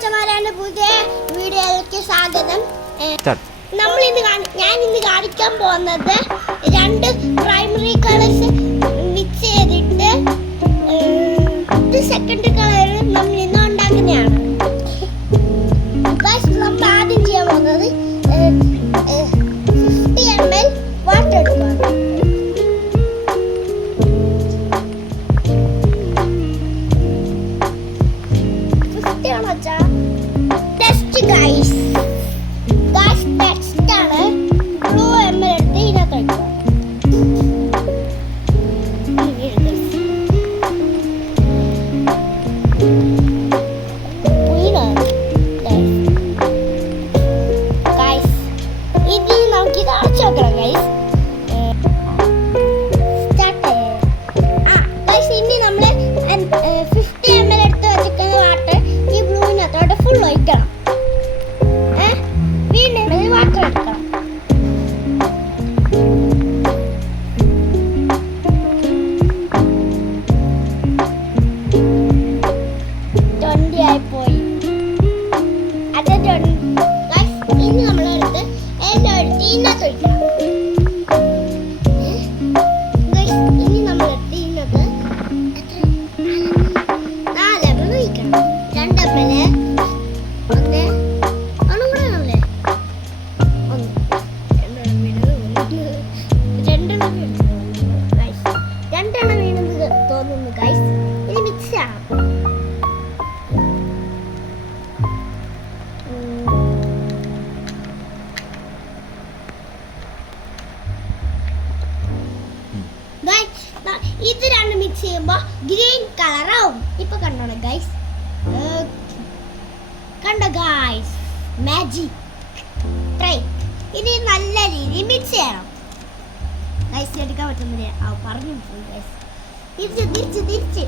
മച്ചമാരാണ് പുതിയ വീഡിയോയിലേക്ക് സ്വാഗതം. ഞാൻ ഇന്ന് കാണിക്കാൻ പോകുന്നത് രണ്ട് പ്രൈമറി കളേഴ്സ് മിക്സ് ചെയ്തിട്ട് സെക്കൻഡ് കളർ നമ്മൾ ഇന്ന് ഉണ്ടാക്കുന്നതാണ്. നമ്മൾ ആദ്യം ചെയ്യാൻ പോകുന്നത് 50 ml വാട്ടർ എടുക്കുക. ടെസ്റ്റ് ഗൈസ് ടെസ്റ്റ് ആണ്. ബ്ലൂ ml എടുത്ത് ഇതിനകത്ത് ഇത് നമുക്ക് ഇത് അടച്ചു വെക്കണം ഗൈസ്. ഇനി നമ്മൾ 50 ml എടുത്ത് വെച്ചിരിക്കുന്ന വാട്ടർ ഈ ബ്ലൂവിനകത്തോട്ട് ഫുൾ ഒഴിക്കണം. വീണ്ടും വാട്ടർ എടുക്കണം. ആയിപ്പോയി അത് ഇനി നമ്മളെടുത്ത് എല്ലാം എടുത്ത് ഇതിനകത്ത് ഒഴിക്കണം. ഇനി നമ്മളെടുത്ത് ഇതിനകത്ത് 4 ml ഒഴിക്കണം. 2 ml രണ്ടെണ്ണം വീണെന്ന് തോന്നുന്നു ഗൈസ്. ഇനി മിക്സ് ചെയ്യണം. ഇത് രണ്ട് മിക്സ് ചെയ്യുമ്പോ ഗ്രീൻ കളർ ആവും. ഇപ്പൊ കണ്ടോളെ ഗൈസ്, കണ്ടോ ഗൈസ്, മാജിക് ട്രൈ. ഇനി നല്ല രീതിയിൽ മിക്സ് ചെയ്യണം ഗൈസ്. എടുക്കാൻ പറ്റുന്നില്ല, പറഞ്ഞു പോയി ഗൈസ്. തിരിച്ച്